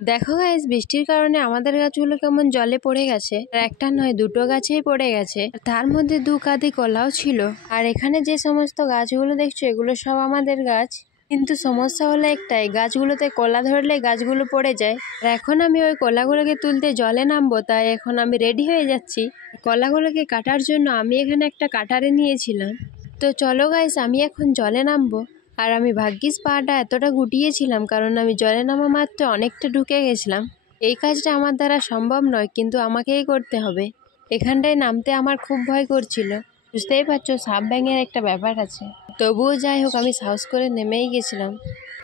দেখো গাইস, বৃষ্টির কারণে আমাদের গাছগুলো কেমন জলে পড়ে গেছে। আর একটা নয়, দুটো গাছেই পড়ে গেছে। তার মধ্যে দু কাঁদি কলাও ছিল। আর এখানে যে সমস্ত গাছগুলো দেখছো এগুলো সব আমাদের গাছ। কিন্তু সমস্যা হলো একটাই, গাছগুলোতে কলা ধরলে গাছগুলো পড়ে যায়। আর এখন আমি ওই কলাগুলোকে তুলতে জলে নামবো, তাই এখন আমি রেডি হয়ে যাচ্ছি। কলাগুলোকে কাটার জন্য আমি এখানে একটা কাটারে নিয়েছিলাম। তো চলো গাইস, আমি এখন জলে নামবো। আর আমি ভাগ্যিস পাটা এতটা গুটিয়েছিলাম, কারণ আমি জলে নামা মাত্র অনেকটা ঢুকে গেছিলাম। এই কাজটা আমার দ্বারা সম্ভব নয়, কিন্তু আমাকেই করতে হবে। এখানটায় নামতে আমার খুব ভয় করছিল, বুঝতেই পারছো সাপ ব্যাঙের একটা ব্যাপার আছে। তবুও যাই হোক, আমি সাহস করে নেমেই গেছিলাম।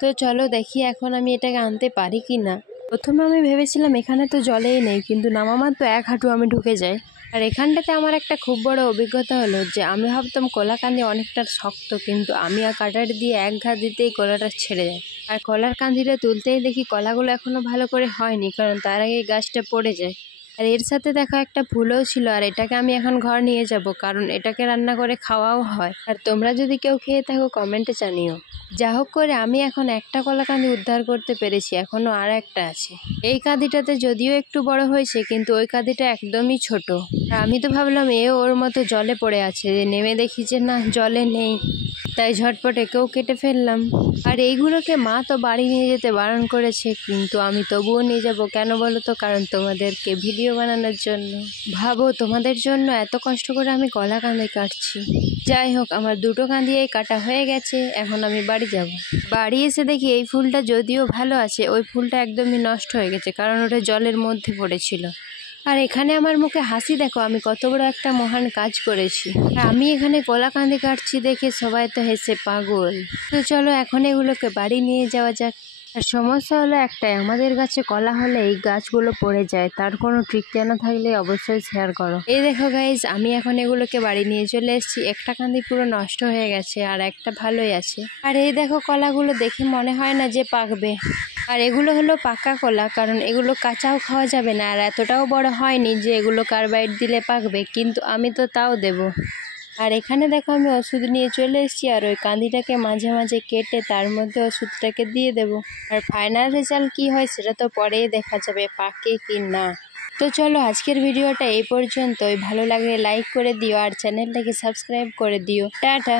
তো চলো দেখি এখন আমি এটাকে আনতে পারি কি না। প্রথমে আমি ভেবেছিলাম এখানে তো জলেই নেই, কিন্তু নামা মাত্র এক হাঁটু আমি ঢুকে যাই। আর এখানটাতে আমার একটা খুব বড় অভিজ্ঞতা হলো যে আমি ভাবতাম কলা কান্দি অনেকটা শক্ত, কিন্তু আমি আর কাটারি দিয়ে এক ঘা দিতেই কলাটা ছেড়ে যায়। আর কলার কান্দিটা তুলতেই দেখি কলাগুলো এখনো ভালো করে হয়নি, কারণ তার আগে গাছটা পড়ে যায়। আর এর সাথে দেখা একটা ফুলও ছিল, আর এটাকে আমি এখন ঘর নিয়ে যাব, কারণ এটাকে রান্না করে খাওয়াও হয়। আর তোমরা যদি কেউ খেয়ে থাকো কমেন্টে জানিও। যা হোক করে আমি এখন একটা কলা কাঁদি উদ্ধার করতে পেরেছি, এখনো আর একটা আছে। এই কাঁদিটাতে যদিও একটু বড় হয়েছে, কিন্তু ওই কাঁদিটা একদমই ছোট। আর আমি তো ভাবলাম ওর মতো জলে পড়ে আছে, যে নেমে দেখি যে না, জলে নেই। তাই ঝটপট একেও কেটে ফেললাম। আর এইগুলোকে মা তো বাড়ি নিয়ে যেতে বারণ করেছে, কিন্তু আমি তবুও নিয়ে যাব। কেন বলো তো? কারণ তোমাদেরকে ভিডিও বানানোর জন্য। ভাবো, তোমাদের জন্য এত কষ্ট করে আমি কলা কাঁদি কাটছি। যাই হোক, আমার দুটো কাঁদিয়েই কাটা হয়ে গেছে, এখন আমি বাড়ি যাব। বাড়ি এসে দেখি এই ফুলটা যদিও ভালো আছে, ওই ফুলটা একদমই নষ্ট হয়ে গেছে, কারণ ওটা জলের মধ্যে পড়েছিল। আর এখানে আমার মুখে হাসি দেখো, আমি কত বড় একটা মহান কাজ করেছি। আর আমি এখানে কলা কাঁদি কাটছি দেখে সবাই তো হেসে পাগল। তো চলো এখন এগুলোকে বাড়ি নিয়ে যাওয়া যাক। আর সমস্যা হলো একটাই, আমাদের গাছে কলা হলে এই গাছগুলো পড়ে যায়। তার কোনো ট্রিক জানা থাকলে অবশ্যই শেয়ার করো। এই দেখো গাইজ, আমি এখন এগুলোকে বাড়ি নিয়ে চলে এসেছি। একটা কাঁদি পুরো নষ্ট হয়ে গেছে, আর একটা ভালোই আছে। আর এই দেখো কলাগুলো দেখে মনে হয় না যে পাকবে। আর এগুলো হলো পাকা কলা, কারণ এগুলো কাঁচাও খাওয়া যাবে না। আর এতটাও বড় হয়নি যে এগুলো কার্বাইড দিলে পাকবে, কিন্তু আমি তো তাও দেব। আর এখানে দেখো আমি ওষুধ নিয়ে চলে এসেছি, আর ওই কাঁদিটাকে মাঝে মাঝে কেটে তার মধ্যে ওষুধটাকে দিয়ে দেব। আর ফাইনাল রেজাল্ট কি হয় সেটা তো পরেই দেখা যাবে, পাকে কি না। তো চলো আজকের ভিডিওটা এই পর্যন্তই। ভালো লাগলে লাইক করে দিও, আর চ্যানেলটাকে সাবস্ক্রাইব করে দিও। টাটা।